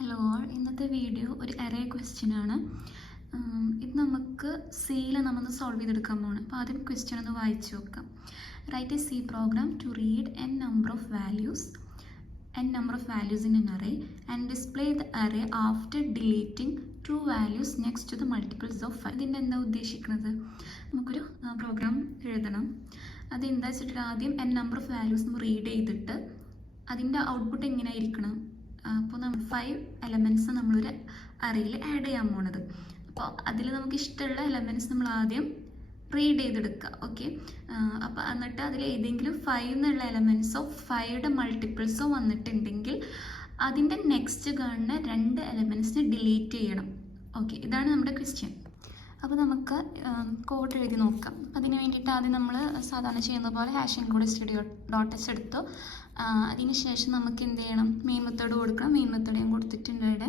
Hello all, ഇന്നത്തെ video ഒരു array question ആണ്. ഇത് നമുക്ക് സിയിൽ നമ്മൾ സോൾവ് ചെയ്തെടുക്കാൻ പോകണം. അപ്പോൾ ആദ്യം ക്വസ്റ്റ്യൻ ഒന്ന് വായിച്ചു നോക്കാം. Write a C program to read n number of values in an array and display the array after deleting two values next to the multiples of 5. ഇതിൻ്റെ എന്താ ഉദ്ദേശിക്കുന്നത്? നമുക്കൊരു പ്രോഗ്രാം എഴുതണം. അതെന്താ വെച്ചിട്ട് ആദ്യം n number of values നമ്മൾ read ചെയ്തിട്ട് അതിൻ്റെ ഔട്ട്പുട്ട് എങ്ങനെ ആയിരിക്കണം? അപ്പോൾ നമ്മൾ 5 എലമെൻറ്റ്സ് നമ്മളൊരു അറേയിൽ ആഡ് ചെയ്യാൻ പോണത്. അപ്പോൾ അതിൽ നമുക്ക് ഇഷ്ടമുള്ള എലമെൻറ്റ്സ് നമ്മൾ ആദ്യം റീഡ് ചെയ്തെടുക്കുക. ഓക്കെ, അപ്പോൾ എന്നിട്ട് അതിൽ ഏതെങ്കിലും 5 എന്നുള്ള എലമെൻറ്റ്സോ 5യുടെ മൾട്ടിപ്പിൾസോ വന്നിട്ടുണ്ടെങ്കിൽ അതിൻ്റെ നെക്സ്റ്റ് കാണുന്ന 2 എലമെൻറ്റ്സിനെ ഡിലീറ്റ് ചെയ്യണം. ഓക്കെ, ഇതാണ് നമ്മുടെ ക്വസ്റ്റ്യൻ. അപ്പോൾ നമുക്ക് കോഡ് എഴുതി നോക്കാം. അതിന് വേണ്ടിയിട്ട് ആദ്യം നമ്മൾ സാധാരണ ചെയ്യുന്ന പോലെ #studio.h എടുത്തു. അതിന് ശേഷം നമുക്ക് എന്ത് ചെയ്യണം? മെയിൻ മെത്തേഡ് കൊടുക്കണം. മെയിൻ മെത്തേഡ് ഞാൻ കൊടുത്തിട്ടുണ്ട് ഇവിടെ.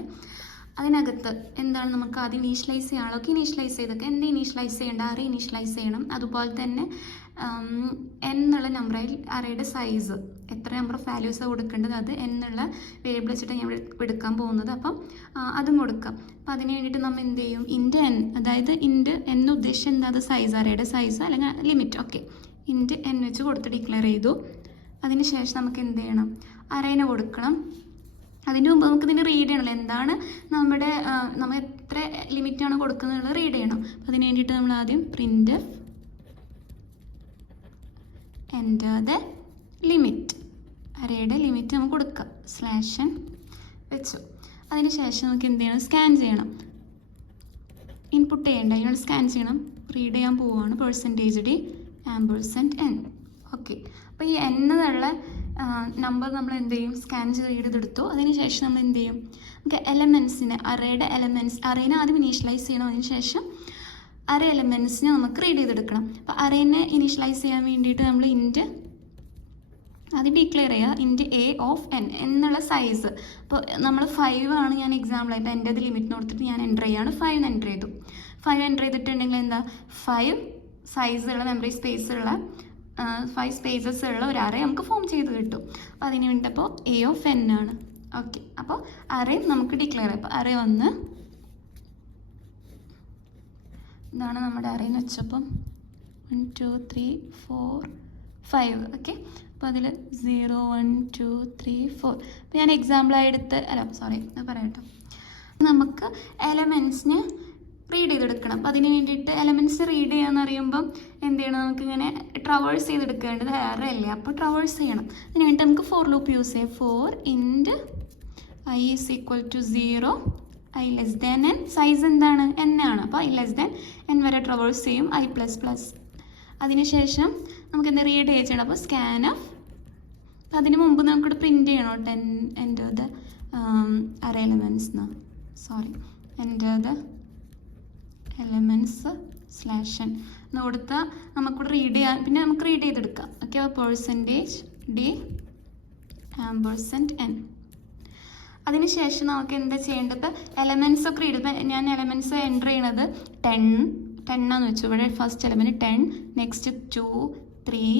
അതിനകത്ത് എന്താണ് നമുക്ക് ആദ്യം ഇനീഷ്യലൈസ് ചെയ്യാനുള്ളതൊക്കെ ഇനീഷ്യലൈസ് ചെയ്തൊക്കെ എന്ത് ഇനീഷ്യലൈസ് ചെയ്യേണ്ട? അറേ ഇനീഷ്യലൈസ് ചെയ്യണം. അതുപോലെ തന്നെ എന്നുള്ള നമ്പറിൽ അറേയുടെ സൈസ് എത്ര നമ്പർ ഓഫ് വാല്യൂസാണ് കൊടുക്കേണ്ടത് അത് എന്നുള്ള വേരിയബിൾ വെച്ചിട്ട് ഞാൻ എടുക്കാൻ പോകുന്നത്. അപ്പം അതും കൊടുക്കാം. അപ്പം അതിന് വേണ്ടിയിട്ട് നമ്മൾ എന്ത് ചെയ്യും? ഇൻറ്റ് n, അതായത് ഇൻറ്റ് n ഉദ്ദേശിച്ച് എന്താ? അത് സൈസ്, അറേയുടെ സൈസ് അല്ലെങ്കിൽ ലിമിറ്റ്. ഓക്കെ, ഇൻറ്റ് n വെച്ച് കൊടുത്ത് ഡിക്ലെയർ ചെയ്തു. അതിന് ശേഷം നമുക്ക് എന്ത് ചെയ്യണം? അറേനെ കൊടുക്കണം. അതിന് മുമ്പ് നമുക്ക് ഇതിന് റീഡ് ചെയ്യണമല്ലോ, എന്താണ് നമ്മുടെ നമ്മൾ എത്ര ലിമിറ്റാണ് കൊടുക്കുന്നത് റീഡ് ചെയ്യണം. അതിന് വേണ്ടിയിട്ട് നമ്മൾ ആദ്യം പ്രിൻ്റ് എൻ്റർ ദ ലിമിറ്റ്, അറേയുടെ ലിമിറ്റ് നമുക്ക് കൊടുക്കുക. /n വെച്ചു. അതിന് ശേഷം നമുക്ക് എന്ത് ചെയ്യണം? സ്കാൻ ചെയ്യണം. ഇൻപുട്ട് ചെയ്യേണ്ട, അതിനോട് സ്കാൻ ചെയ്യണം. റീഡ് ചെയ്യാൻ പോവുകയാണ്. %d %n. ഓക്കെ, അപ്പോൾ ഈ എന്നുള്ള നമ്പർ നമ്മൾ എന്ത് ചെയ്യും? സ്കാൻ ചെയ്ത് റീഡ് ചെയ്തെടുത്തു. അതിന് ശേഷം നമ്മൾ എന്ത് ചെയ്യും? നമുക്ക് എലമെൻസിനെ, അറേയുടെ എലമെൻറ്റ്സ്, അറേനെ ആദ്യം ഇനീഷ്യലൈസ് ചെയ്യണം. അതിന് ശേഷം അറേ എലമെൻറ്റ്സിനെ നമുക്ക് റീഡ് ചെയ്തെടുക്കണം. അപ്പോൾ അറേനെ ഇനീഷ്യലൈസ് ചെയ്യാൻ വേണ്ടിയിട്ട് നമ്മൾ ഇൻറ്റ് ആദ്യം ഡിക്ലെയർ ചെയ്യുക. ഇൻറ്റ് a of n എന്നുള്ള സൈസ്. അപ്പോൾ നമ്മൾ 5 ആണ് ഞാൻ എക്സാമ്പിളായിട്ട് എൻ്റെ അത് ലിമിറ്റിന് കൊടുത്തിട്ട് ഞാൻ എൻ്റർ ചെയ്യുകയാണ്. 5 എൻ്റർ ചെയ്തു. 5 എൻ്റർ ചെയ്തിട്ടുണ്ടെങ്കിൽ എന്താ? 5 സൈസുള്ള മെമ്മറി സ്പേസുള്ള 5 സ്പേസസ് ഉള്ള ഒരു അറേ നമുക്ക് ഫോം ചെയ്ത് കിട്ടും. അപ്പോൾ അതിന് വേണ്ടിയിട്ട് അപ്പോൾ a of n ആണ്. ഓക്കെ, അപ്പോൾ അറേ നമുക്ക് ഡിക്ലെയർ ചെയ്യാം. അപ്പോൾ അറേ 1, ഇതാണ് നമ്മുടെ അറേന്ന് വെച്ചപ്പം 1 2 3 4 5. ഓക്കെ, അപ്പോൾ അതിൽ 0 1 2 3 4. അപ്പോൾ ഞാൻ എക്സാമ്പിളായി എടുത്ത് പറയട്ടോ. നമുക്ക് എലമെൻറ്റ്സിന് റീഡ് ചെയ്തെടുക്കണം. അപ്പോൾ അതിന് വേണ്ടിയിട്ട് എലമെൻറ്റ്സ് റീഡ് ചെയ്യാന്ന് പറയുമ്പം എന്ത് ചെയ്യണം? നമുക്കിങ്ങനെ ട്രവേഴ്സ് ചെയ്തെടുക്കേണ്ടത് അറേ അല്ലേ, അപ്പോൾ ട്രവേഴ്സ് ചെയ്യണം. അതിന് വേണ്ടി നമുക്ക് ഫോർ ലൂപ്പ് യൂസ് ചെയ്യാം. 4 int i is equal to 0 i less than n. Size എന്താണ്? n ആണ്. അപ്പോൾ i less than n വരെ ട്രവേഴ്സ് ചെയ്യും. i plus plus. അതിനുശേഷം നമുക്ക് എന്താ റീഡ് ചെയ്യണം? അപ്പോൾ സ്കാൻ ഓഫ്. അതിന് മുമ്പ് നമുക്കിവിടെ പ്രിൻറ്റ് ചെയ്യണം കേട്ടോ. Enter the array elements enter the elements /n എന്ന് കൊടുത്താൽ നമുക്കിവിടെ റീഡ് ചെയ്യാൻ, പിന്നെ നമുക്ക് റീഡ് ചെയ്തെടുക്കാം. ഓക്കെ, അപ്പോൾ %d %n. അതിനുശേഷം നമുക്ക് എന്താ ചെയ്യേണ്ടത്? എലമെൻറ്റ്സ് ഒക്കെ റീഡ്. ഞാൻ എലമെൻറ്റ്സ് എൻ്റർ ചെയ്യണത് 10 ആണെന്ന് വെച്ചു. ഇവിടെ ഫസ്റ്റ് എലമെൻറ്റ് 10, നെക്സ്റ്റ് 2 3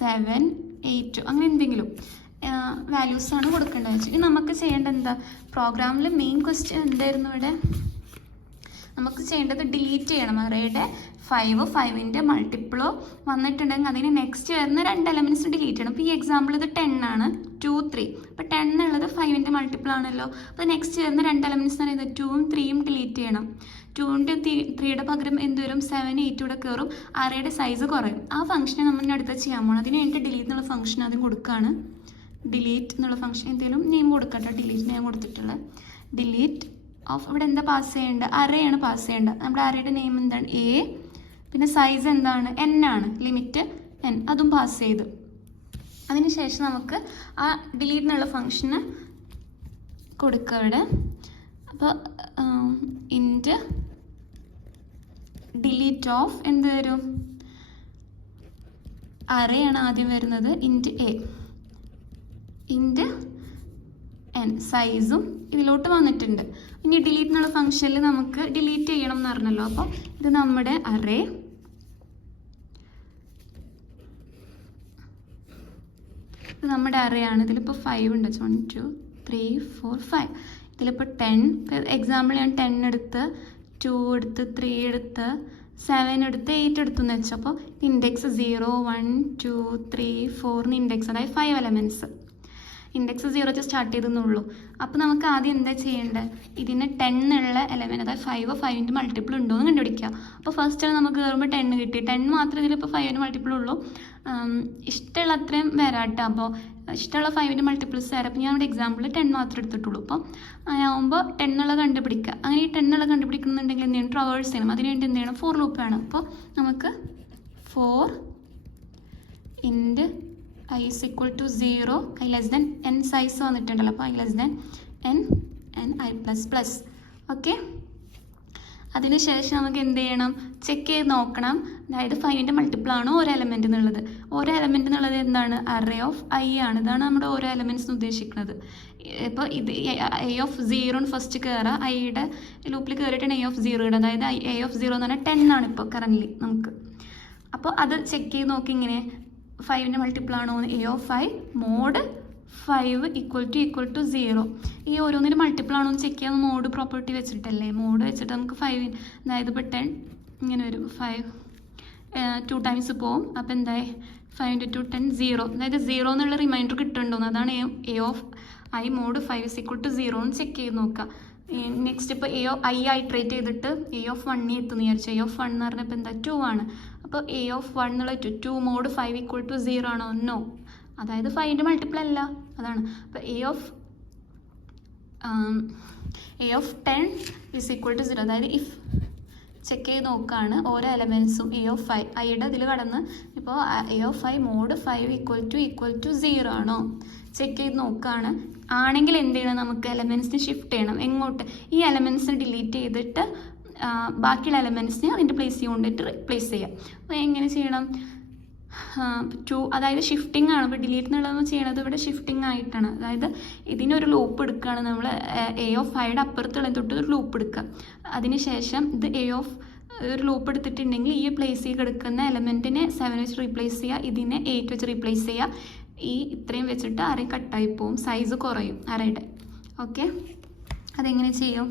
7 8 അങ്ങനെ എന്തെങ്കിലും വാല്യൂസാണ് കൊടുക്കേണ്ടത് വെച്ചു. ഇനി നമുക്ക് ചെയ്യേണ്ടത് എന്താ? പ്രോഗ്രാമിൽ മെയിൻ ക്വസ്റ്റ്യൻ എന്തായിരുന്നു? ഇവിടെ നമുക്ക് ചെയ്യേണ്ടത് ഡിലീറ്റ് ചെയ്യണം. അറേയുടെ 5ൻ്റെ മൾട്ടിപ്പിളോ വന്നിട്ടുണ്ടെങ്കിൽ അതിന് നെക്സ്റ്റ് വരുന്ന 2 എലമെൻറ്റ്സ് ഡിലീറ്റ് ചെയ്യണം. അപ്പോൾ ഈ എക്സാമ്പിൾ ഇത് 10 ആണ്, 2 3. അപ്പോൾ 10 എന്നുള്ളത് 5ൻ്റെ മൾട്ടിപ്പിൾ ആണല്ലോ. അപ്പോൾ നെക്സ്റ്റ് വരുന്ന 2 എലമെൻറ്റ്സ് എന്ന് പറയുന്നത് 2ഉം 3ഉം ഡിലീറ്റ് ചെയ്യണം. 2ൻ്റെ 3യുടെ പകരം എന്ത് വരും? 7 8 കൂടെ കയറും. അറേയുടെ സൈസ് കുറയും. ആ ഫംഗ്ഷനെ നമ്മൾ അടുത്ത് ചെയ്യാൻ പോകണം. അതിന് വേണ്ടി ഡിലീറ്റ് എന്നുള്ള ഫംഗ്ഷൻ ആദ്യം കൊടുക്കുകയാണ്. ഡിലീറ്റ് എന്നുള്ള ഫംഗ്ഷൻ എന്തെങ്കിലും നെയിം കൊടുക്കട്ടെ. ഡിലീറ്റ് നെയിം കൊടുത്തിട്ടുള്ള ഡിലീറ്റ് ഓഫ്. ഇവിടെ എന്താ പാസ് ചെയ്യേണ്ടത്? അറേ ആണ് പാസ് ചെയ്യേണ്ടത്. നമ്മുടെ അറേയുടെ നെയിം എന്താണ്? a, പിന്നെ സൈസ് എന്താണ്? n ആണ്, ലിമിറ്റ് n. അതും പാസ് ചെയ്തു. അതിനുശേഷം നമുക്ക് ആ ഡിലീറ്റ് എന്നുള്ള ഫംഗ്ഷന് കൊടുക്കുക ഇവിടെ. അപ്പോൾ ഇൻറ്റ് ഡിലീറ്റ് ഓഫ് എന്ത് വരും? അറേ ആണ് ആദ്യം വരുന്നത്. ഇൻറ്റ് a, ഇൻറ്റ് n, സൈസും ഇതിലോട്ട് വന്നിട്ടുണ്ട്. ഇനി ഡിലീറ്റ് എന്നുള്ള ഫംഗ്ഷനിൽ നമുക്ക് ഡിലീറ്റ് ചെയ്യണം എന്ന് പറഞ്ഞല്ലോ. അപ്പോൾ ഇത് നമ്മുടെ അറേ, ഇത് നമ്മുടെ അറേ ആണ്. ഇതിലിപ്പോൾ 5 ഉണ്ട്. 1 2 3 4 5. ഇതിലിപ്പോൾ 10 എക്സാമ്പിൾ ഞാൻ 10 എടുത്ത് 2 എടുത്ത് 3 എടുത്ത് 7 എടുത്ത് 8 എടുത്തു എന്ന് വെച്ചാൽ അപ്പോൾ ഇൻഡെക്സ് 0 1 2 3 4 ഇൻഡെക്സ്, അതായത് 5 എലമെൻറ്റ്സ്. Index 0 start ചെയ്തെന്നുള്ളൂ. അപ്പോൾ നമുക്ക് ആദ്യം എന്താ ചെയ്യേണ്ടത്, ഇതിന് 10 ഉള്ള എലമെൻറ്റ്, അതായത് 5 മൾട്ടിപ്പിൾ ഉണ്ടോ എന്ന് കണ്ടുപിടിക്കുക. അപ്പോൾ ഫസ്റ്റ് നമുക്ക് കയറുമ്പോൾ 10 കിട്ടി. 10 മാത്രമേ ഇതിലിപ്പോൾ 5 മൾട്ടിപ്പിൾ ഉള്ളൂ. ഇഷ്ടമുള്ള അത്രയും വരാട്ടോ. അപ്പോൾ ഇഷ്ടമുള്ള 5 മൾട്ടിപ്പിൾസ് വരാം. അപ്പോൾ ഞാൻ ഇവിടെ എക്സാമ്പിൾ 10 മാത്രമേ എടുത്തിട്ടുള്ളൂ. അപ്പോൾ ആകുമ്പോൾ 10 ഉള്ള കണ്ടുപിടിക്കുക. അങ്ങനെ ഈ 10 ഉള്ള കണ്ടുപിടിക്കണമെന്നുണ്ടെങ്കിൽ എന്ത് ചെയ്യണം, ട്രവേഴ്സ് ചെയ്യണം. അതിനുവേണ്ടി എന്ത് ചെയ്യണം, ഫോർ ലൂപ്പ് വേണം. അപ്പോൾ നമുക്ക് 4 × I is equal to 0, I less than n size വന്നിട്ടുണ്ടല്ലോ. അപ്പോൾ I less than n I plus plus. Okay, അതിനുശേഷം നമുക്ക് എന്ത് ചെയ്യണം, ചെക്ക് ചെയ്ത് നോക്കണം. അതായത് 5 മൾട്ടിപ്പിൾ ആണോ ഓരോ എലമെൻ്റ് എന്നുള്ളത്. ഓരോ എലമെൻ്റ് എന്നുള്ളത് എന്താണ്, അറേ ഓഫ് I ആണ്. ഇതാണ് നമ്മുടെ ഓരോ എലമെൻറ്റ്സ് ഉദ്ദേശിക്കുന്നത്. ഇപ്പോൾ ഇത് A of 0 ഫസ്റ്റ് കയറുക, ഐയുടെ ലൂപ്പിൽ കയറിയിട്ടാണ് A of 0 ഇടുക. അതായത് A of 0 എന്ന് പറഞ്ഞാൽ 10 ആണ് ഇപ്പോൾ കറൻ്റ്ലി നമുക്ക്. അപ്പോൾ അത് ചെക്ക് ചെയ്ത് നോക്കി ഇങ്ങനെ 5 മൾട്ടിപ്പിൾ ആണോ, A of I mod 5 equal to 0. ഈ ഓരോന്നിനും മൾട്ടിപ്പിൾ ആണോ എന്ന് ചെക്ക് ചെയ്യാൻ മോഡ് പ്രോപ്പർട്ടി വെച്ചിട്ടല്ലേ. മോഡ് വെച്ചിട്ട് നമുക്ക് 5, അതായത് ഇപ്പോൾ 10 ഇങ്ങനെ വരും, 5 2 ടൈംസ് പോവും. അപ്പോൾ എന്തായി, 5 × 2 10 0. അതായത് 0 എന്നുള്ള റിമൈൻഡർ കിട്ടുന്നുണ്ടോന്ന്, അതാണ് A of I മോഡ് 5 = 0 എന്ന് ചെക്ക് ചെയ്ത് നോക്കുക. നെക്സ്റ്റ് ഇപ്പോൾ I ഐട്രേറ്റ് ചെയ്തിട്ട് A of 1 എത്തുന്നു വിചാരിച്ചു. A of 1 എന്ന് പറഞ്ഞപ്പോൾ എന്താ 2 ആണ്. അപ്പോൾ A of 1 എന്നുള്ള 2 മോഡ് 5 = 0 ആണോ, നോ. അതായത് 5 മൾട്ടിപ്പിൾ അല്ല, അതാണ്. അപ്പോൾ A of 10 is equal to 0. അതായത് ഇഫ് ചെക്ക് ചെയ്ത് നോക്കുകയാണ് ഓരോ എലമെൻസും A of I ഐയുടെ ഇതിൽ കടന്ന് ഇപ്പോൾ A of I മോഡ് 5 = 0 ആണോ ചെക്ക് ചെയ്ത് നോക്കുകയാണ്. ആണെങ്കിൽ എന്ത് ചെയ്യണം, നമുക്ക് എലമെൻസിനെ ഷിഫ്റ്റ് ചെയ്യണം. എങ്ങോട്ട്, ഈ എലമെൻസിനെ ഡിലീറ്റ് ചെയ്തിട്ട് ബാക്കിയുള്ള എലമെൻസിനെ അതിൻ്റെ പ്ലേസ് കൊണ്ടിട്ട് റീപ്ലേസ് ചെയ്യാം. അപ്പോൾ എങ്ങനെ ചെയ്യണം, 2, അതായത് ഷിഫ്റ്റിംഗ് ആണ്. ഇപ്പോൾ ഡിലീറ്റ് എന്നുള്ളത് ചെയ്യണത് ഇവിടെ ഷിഫ്റ്റിംഗ് ആയിട്ടാണ്. അതായത് ഇതിനൊരു ലൂപ്പ് എടുക്കുകയാണ് നമ്മൾ. A of Iയുടെ അപ്പുറത്തുള്ള തൊട്ട് ഒരു ലൂപ്പ് എടുക്കുക. അതിനുശേഷം ഇത് A of ഒരു ലൂപ്പ് എടുത്തിട്ടുണ്ടെങ്കിൽ ഈ പ്ലേസ് ചെയ്ത് കിടക്കുന്ന എലമെൻറ്റിനെ 7 വെച്ച് റീപ്ലേസ് ചെയ്യുക, ഇതിനെ 8 വെച്ച് റീപ്ലേസ് ചെയ്യുക. ഈ ഇത്രയും വെച്ചിട്ട് അറേ കട്ടായി പോവും, സൈസ് കുറയും അറേയുടെ. ഓക്കെ, അതെങ്ങനെ ചെയ്യും,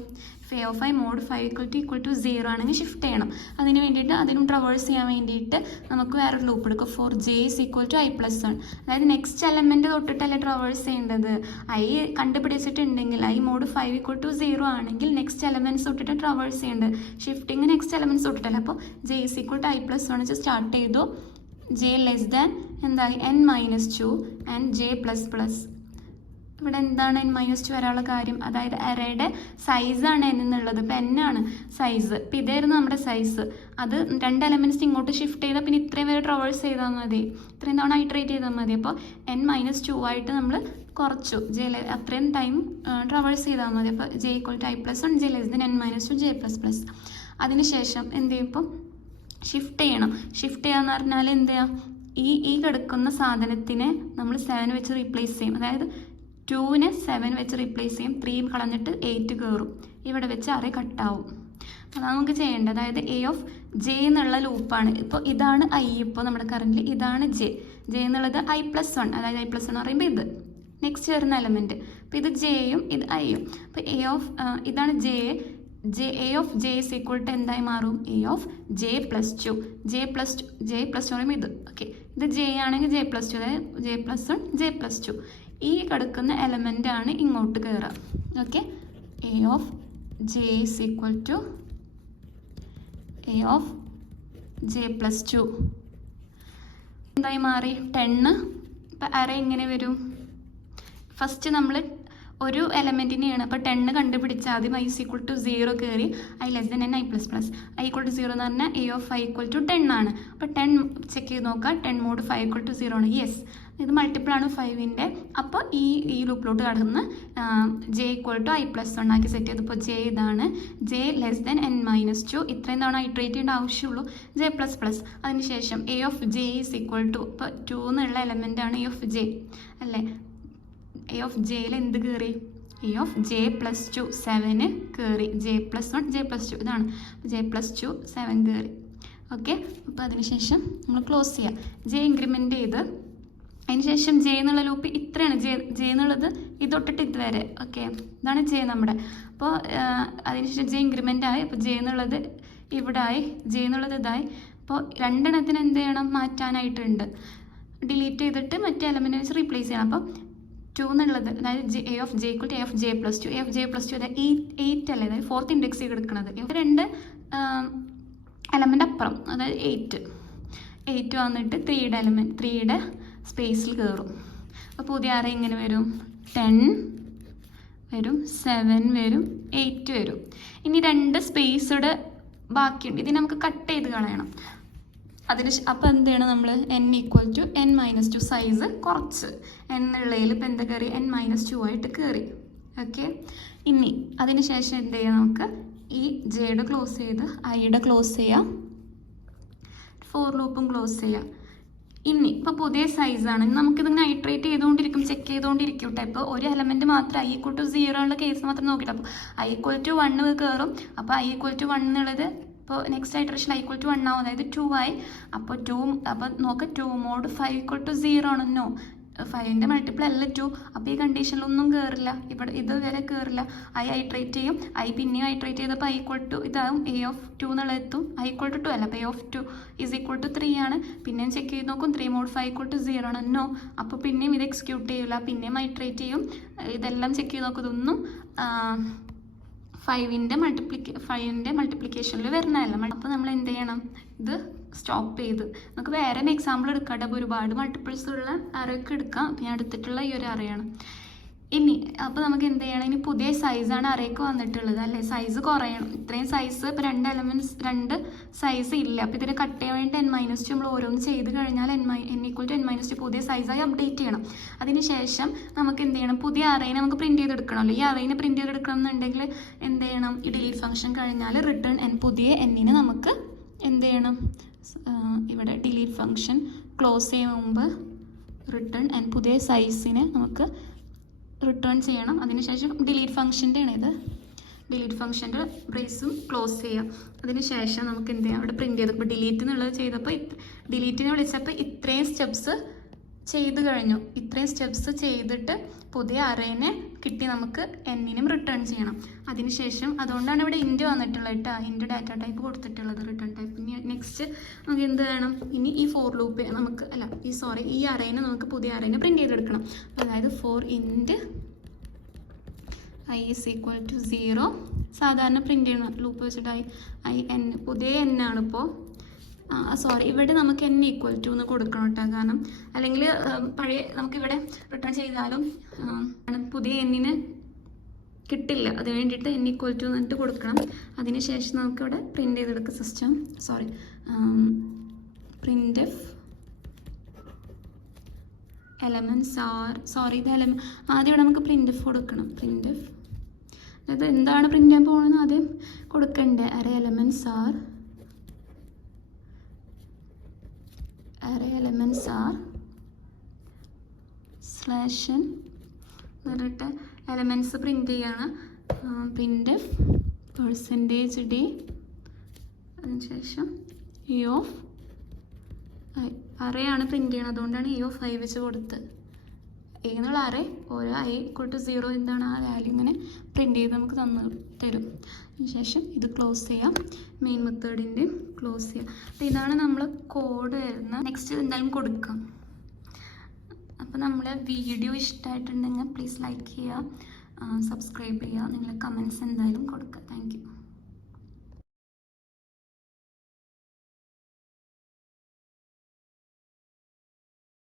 A of I മോഡ് 5 = 0 ആണെങ്കിൽ ഷിഫ്റ്റ് ചെയ്യണം. അതിന് വേണ്ടിയിട്ട് അതിനും ട്രവേഴ്സ് ചെയ്യാൻ വേണ്ടിയിട്ട് നമുക്ക് വേറൊരു ലൂപ്പ് എടുക്കും. for j is equal to I plus 1. അതായത് നെക്സ്റ്റ് എലമെൻറ്റ് തൊട്ടിട്ടല്ലേ ട്രവേഴ്സ് ചെയ്യേണ്ടത്. I കണ്ടുപിടിച്ചിട്ടുണ്ടെങ്കിൽ I മോഡ് 5 = 0 ആണെങ്കിൽ നെക്സ്റ്റ് എലമെൻറ്റ്സ് തൊട്ടിട്ട് ട്രവേഴ്സ് ചെയ്യേണ്ടത്. ഷിഫ്റ്റിംഗ് നെക്സ്റ്റ് എലമെൻറ്റ്സ് തൊട്ടിട്ടല്ല. അപ്പോൾ j is equal to I plus 1 വെച്ച് സ്റ്റാർട്ട് ചെയ്തു. j less than എന്തായി n-2 and j plus plus. ഇവിടെ എന്താണ് n-2 വരാനുള്ള കാര്യം, അതായത് അറേയുടെ സൈസാണ് n എന്നുള്ളത്. ഇപ്പോൾ n ആണ് സൈസ്. ഇപ്പോൾ ഇതായിരുന്നു നമ്മുടെ സൈസ്. അത് 2 എലമെൻറ്റ്സ് ഇങ്ങോട്ട് ഷിഫ്റ്റ് ചെയ്താൽ പിന്നെ ഇത്രയും വരെ ട്രവേഴ്സ് ചെയ്താൽ മതി, ഇത്രയും തവണ ഐട്രേറ്റ് ചെയ്താൽ മതി. അപ്പോൾ n-2 ആയിട്ട് നമ്മൾ കുറച്ചു, അത്രയും ടൈം ട്രവേഴ്സ് ചെയ്താൽ മതി. അപ്പോൾ j = I plus 1, j less than n-2 j plus plus. അതിനുശേഷം എന്ത് ചെയ്യും, ഇപ്പം ഷിഫ്റ്റ് ചെയ്യണം. ഷിഫ്റ്റ് ചെയ്യാന്ന് പറഞ്ഞാൽ എന്ത് ചെയ്യുക, ഈ കിടക്കുന്ന സാധനത്തിനെ നമ്മൾ 7 വെച്ച് റീപ്ലേസ് ചെയ്യും. അതായത് 2നെ 7 വെച്ച് റീപ്ലേസ് ചെയ്യും. 3 കളഞ്ഞിട്ട് 8 കയറും. ഇവിടെ വെച്ച് അറേ കട്ടാവും. അതാണ് നമുക്ക് ചെയ്യേണ്ടത്. അതായത് A of j എന്നുള്ള ലൂപ്പാണ്. ഇപ്പോൾ ഇതാണ് I, ഇപ്പോൾ നമ്മുടെ കറൻറ്റ്ലി ഇതാണ് j എന്നുള്ളത് I plus 1. അതായത് I plus 1 എന്ന് പറയുമ്പോൾ ഇത് നെക്സ്റ്റ് വരുന്ന എലമെൻറ്റ്. അപ്പോൾ ഇത് jയും ഇത് iയും. അപ്പോൾ ഇതാണ് A of j is equal to എന്തായി മാറും, A of j plus 2. j plus 2 പറയുമ്പോൾ ഇത്. ഓക്കെ, ഇത് j ആണെങ്കിൽ j plus 2, അതായത് j plus 1 j plus 2. ഈ കിടക്കുന്ന എലമെൻ്റ് ആണ് ഇങ്ങോട്ട് കയറുക. Okay, A of j is equal to A of j plus 2 എന്തായി മാറി, 10. ഇപ്പം അറേ എങ്ങനെ വരും, ഫസ്റ്റ് നമ്മൾ ഒരു എലമെൻറ്റിനെയാണ്. അപ്പോൾ 10 കണ്ടുപിടിച്ചാൽ ആദ്യം I is equal to 0 കയറി I less than n I plus plus. I = 0 എന്ന് പറഞ്ഞാൽ A of I = 10 ആണ്. അപ്പോൾ 10 ചെക്ക് ചെയ്ത് നോക്കാം. 10 മോഡ് 5 = 0 ആണ്. യെസ്, ഇത് മൾട്ടിപ്പിൾ ആണ് 5ൻ്റെ. അപ്പോൾ ഈ ലൂപ്പിലോട്ട് കടന്ന് j = I plus 1 ആക്കി സെറ്റ് ചെയ്തപ്പോൾ j ഇതാണ്. j less than n-2. ഇത്രയും തവണ ഐട്രേറ്റ് ചെയ്യേണ്ട ആവശ്യമുള്ളൂ. j plus plus. അതിനുശേഷം A of j is equal to, ഇപ്പോൾ 2 എന്നുള്ള എലമെൻ്റാണ് A of j അല്ലേ. A of jയിൽ എന്ത് കയറി, A of j plus 2 7 കയറി. j plus 1 j plus 2 ഇതാണ്. j plus 2 7 കയറി. ഓക്കെ, അപ്പോൾ അതിനുശേഷം നമ്മൾ ക്ലോസ് ചെയ്യുക. j ഇൻക്രിമെൻ്റ് ചെയ്ത് അതിനുശേഷം j എന്നുള്ള ലൂപ്പ് ഇത്രയാണ്. j എന്നുള്ളത് ഇതൊട്ടിട്ട് ഇതുവരെ. ഓക്കെ, ഇതാണ് ജെ നമ്മുടെ. അപ്പോൾ അതിനുശേഷം ജെ ഇൻക്രിമെൻ്റ് ആയി. അപ്പോൾ ജെ എന്നുള്ളത് ഇവിടെ ആയി, ജെ എന്നുള്ളത് ഇതായി. അപ്പോൾ രണ്ടെണ്ണത്തിന് എന്ത് ചെയ്യണം, മാറ്റാനായിട്ടുണ്ട്. ഡിലീറ്റ് ചെയ്തിട്ട് മറ്റേ എലമെൻറ്റ് വെച്ച് റീപ്ലേസ് ചെയ്യണം. അപ്പോൾ 2 എന്നുള്ളത്, അതായത് a of j equal to a of j plus 2. A of j plus 2 അതായത് 8 അല്ലേ, അതായത് 4th ഇൻഡെക്സ് എടുക്കുന്നത്. 2 എലമെൻ്റ് അപ്പുറം, അതായത് 8 വന്നിട്ട് 3യുടെ സ്പേസിൽ കയറും. അപ്പോൾ പുതിയ അറേ ഇങ്ങനെ വരും, 10 വരും, 7 വരും, 8 വരും. ഇനി 2 സ്പേസോടെ ബാക്കിയുണ്ട്, ഇതിന് നമുക്ക് കട്ട് ചെയ്ത് കളയണം. അപ്പോൾ എന്ത് ചെയ്യണം നമ്മൾ, n equal to n-2 size കുറച്ച്, എന്നുള്ളതിൽ ഇപ്പോൾ എന്താ കയറി, n-2 ആയിട്ട് കയറി. ഓക്കെ, ഇനി അതിന് ശേഷം എന്ത് ചെയ്യാം, നമുക്ക് ഈ ജെയുടെ ക്ലോസ് ചെയ്ത് ഐയുടെ ക്ലോസ് ചെയ്യാം, ഫോർ ലൂപ്പും ക്ലോസ് ചെയ്യാം. ഇനി ഇപ്പോൾ പുതിയ സൈസാണ്, നമുക്കിതിങ്ങനെ ഐട്രേറ്റ് ചെയ്തുകൊണ്ടിരിക്കും, ചെക്ക് ചെയ്തുകൊണ്ടിരിക്കും കേട്ടോ. ഇപ്പോൾ ഒരു എലമെൻറ്റ് മാത്രം ഐ ഈക്വൽ ടു 0 ഉള്ള കേസ് മാത്രം നോക്കിയിട്ട്, അപ്പോൾ ഐ ഈക്വൽ ടു 1 കയറും. അപ്പോൾ ഐ ഈക്വൽ ടു 1 എന്നുള്ളത് അപ്പോൾ next iteration i equal to 1 ആവും, അതായത് 2 ആയി. അപ്പോൾ നോക്കുക 2 mod 5 ഈക്വൽ ടു 0 ആണ്. നോ, 5ൻ്റെ മൾട്ടിപ്പിൾ അല്ല 2. അപ്പോൾ ഈ കണ്ടീഷനിലൊന്നും കയറില്ല, ഇവിടെ ഇതുവരെ കയറില്ല. ഐ ഐട്രേറ്റ് ചെയ്യും, ഐ പിന്നെയും ഐട്രേറ്റ് ചെയ്തപ്പോൾ ഐ ഈക്വൽ ടു ഇതാവും, എ ഓഫ് 2 എന്നുള്ളത് എത്തും. ഐ ഈക്വൽ ടു 2 അല്ല, അപ്പോൾ a of 2 is equal to 3 ആണ്. പിന്നെയും ചെക്ക് ചെയ്ത് നോക്കും, 3 mod 5 ഈക്വൽ ടു 0 ആണ്. നോ, അപ്പോൾ പിന്നെയും ഇത് എക്സിക്യൂട്ട് ചെയ്യില്ല, പിന്നെയും ഐട്രേറ്റ് ചെയ്യും. ഇതെല്ലാം ചെക്ക് ചെയ്ത് നോക്കും, ഇതൊന്നും 5ൻ്റെ മൾട്ടിപ്ലിക്കേഷനിൽ വരുന്നതല്ല. അപ്പോൾ നമ്മൾ എന്ത് ചെയ്യണം, ഇത് സ്റ്റോപ്പ് ചെയ്ത് നമുക്ക് വേറെ എക്സാമ്പിൾ എടുക്കാം. അപ്പോൾ ഒരുപാട് മൾട്ടിപ്പിൾസ് ഉള്ള അറയൊക്കെ എടുക്കാം. ഞാൻ എടുത്തിട്ടുള്ള ഈ ഒരു അറയാണ്. ഇനി അപ്പോൾ നമുക്ക് എന്ത് ചെയ്യണം, ഇനി പുതിയ സൈസാണ് അറേക്ക് വന്നിട്ടുള്ളത് അല്ലേ, സൈസ് കുറയണം. ഇത്രയും സൈസ് ഇപ്പോൾ 2 എലമെൻറ്റ്സ് 2 സൈസ് ഇല്ല. അപ്പോൾ ഇതിനെ കട്ട് ചെയ്യാൻ വേണ്ടി n-2 നമ്മൾ ഓരോന്ന് ചെയ്ത് കഴിഞ്ഞാൽ n ഈക്വൽ ടു n-2 പുതിയ സൈസായി അപ്ഡേറ്റ് ചെയ്യണം. അതിനുശേഷം നമുക്ക് എന്ത് ചെയ്യണം, പുതിയ അറേനെ നമുക്ക് പ്രിൻറ്റ് ചെയ്തെടുക്കണമല്ലോ. ഈ അറേനെ പ്രിൻറ്റ് ചെയ്തെടുക്കണം എന്നുണ്ടെങ്കിൽ എന്ത് ചെയ്യണം, ഈ ഡിലീറ്റ് ഫംഗ്ഷൻ കഴിഞ്ഞാൽ റിട്ടേൺ പുതിയ എന്നിന് നമുക്ക് എന്ത് ചെയ്യണം, ഇവിടെ ഡിലീറ്റ് ഫംഗ്ഷൻ ക്ലോസ് ചെയ്യുന്ന മുമ്പ് റിട്ടേൺ പുതിയ സൈസിനെ നമുക്ക് റിട്ടേൺ ചെയ്യണം. അതിനുശേഷം ഡിലീറ്റ് ഫംഗ്ഷൻ്റെ ആണ് ഇത്, ഡിലീറ്റ് ഫംഗ്ഷൻ്റെ ബ്രേസും ക്ലോസ് ചെയ്യാം. അതിനുശേഷം നമുക്ക് എന്ത് ചെയ്യാം, അവിടെ പ്രിൻറ്റ് ചെയ്തപ്പോൾ ഡിലീറ്റ് എന്നുള്ളത് ചെയ്തപ്പോൾ ഡിലീറ്റിനെ വിളിച്ചപ്പോൾ ഇത്രയും സ്റ്റെപ്സ് ചെയ്ത് കഴിഞ്ഞു. ഇത്രയും സ്റ്റെപ്സ് ചെയ്തിട്ട് പുതിയ അറേനെ കിട്ടി നമുക്ക് എന്നിനും റിട്ടേൺ ചെയ്യണം. അതിനുശേഷം അതുകൊണ്ടാണ് ഇവിടെ ഇൻറ്റ് വന്നിട്ടുള്ളത് കേട്ടോ, ഇൻറ്റ് ഡാറ്റ ടൈപ്പ് കൊടുത്തിട്ടുള്ളത്, റിട്ടേൺ ടൈപ്പ്. ഇനി നെക്സ്റ്റ് നമുക്ക് എന്ത് വേണം, ഇനി ഈ ഫോർ ലൂപ്പ് നമുക്ക് ഈ അറേനെ നമുക്ക് പുതിയ അറേനെ പ്രിൻറ്റ് ചെയ്തെടുക്കണം. അതായത് for int i is equal to 0 സാധാരണ പ്രിൻറ്റ് ചെയ്യണം ലൂപ്പ് വെച്ചിട്ട് ഐ എൻ പുതിയ എൻ ആണിപ്പോൾ. ഇവിടെ നമുക്ക് n ഈക്വൽ ടു എന്ന് കൊടുക്കണം കേട്ടോ, കാരണം അല്ലെങ്കിൽ പഴയ നമുക്കിവിടെ റിട്ടേൺ ചെയ്താലും പുതിയ എന്നിന് കിട്ടില്ല. അത് വേണ്ടിയിട്ട് n ഈക്വൽ ടു എന്നിട്ട് കൊടുക്കണം. അതിനുശേഷം നമുക്കിവിടെ പ്രിൻറ്റ് ചെയ്തെടുക്കുക system print F elements are ഇത് ആദ്യം ഇവിടെ നമുക്ക് പ്രിൻറ്റ് എഫ് കൊടുക്കണം. പ്രിൻറ്റ് എഫ് അതായത് എന്താണ് പ്രിൻറ്റ് ചെയ്യാൻ പോകുന്നത് ആദ്യം കൊടുക്കണ്ടേ, array elements are സ്ലാഷ് എന്നിട്ട് എലമെൻറ്റ്സ് പ്രിൻറ്റ് ചെയ്യാണ്. പ്രിൻറ്റ് എഫ് %d അതിനുശേഷം ഇ ഓഫ് അറേ ആണ് പ്രിൻറ്റ് ചെയ്യണം, അതുകൊണ്ടാണ് ഇ ഓഫ് ഐ വെച്ച് കൊടുത്തത്. എ എന്നുള്ള അറേ ഓരോ ഐ ഈക്വൽ ടു 0 എന്താണ് ആ വാല്യൂ ഇങ്ങനെ പ്രിൻറ്റ് ചെയ്ത് നമുക്ക് തരും. അതിനുശേഷം ഇത് ക്ലോസ് ചെയ്യാം, മെയിൻ മെത്തേഡിൻ്റെ ക്ലോസ് ചെയ്യാം. അപ്പോൾ ഇതാണ് നമ്മൾ കോഡ് വരുന്നത്. നെക്സ്റ്റ് എന്തായാലും കൊടുക്കാം. അപ്പോൾ നമ്മളെ വീഡിയോ ഇഷ്ടമായിട്ടുണ്ടെങ്കിൽ പ്ലീസ് ലൈക്ക് ചെയ്യുക, സബ്സ്ക്രൈബ് ചെയ്യുക, നിങ്ങളുടെ കമൻറ്റ്സ് എന്തായാലും കൊടുക്കുക. Thank you.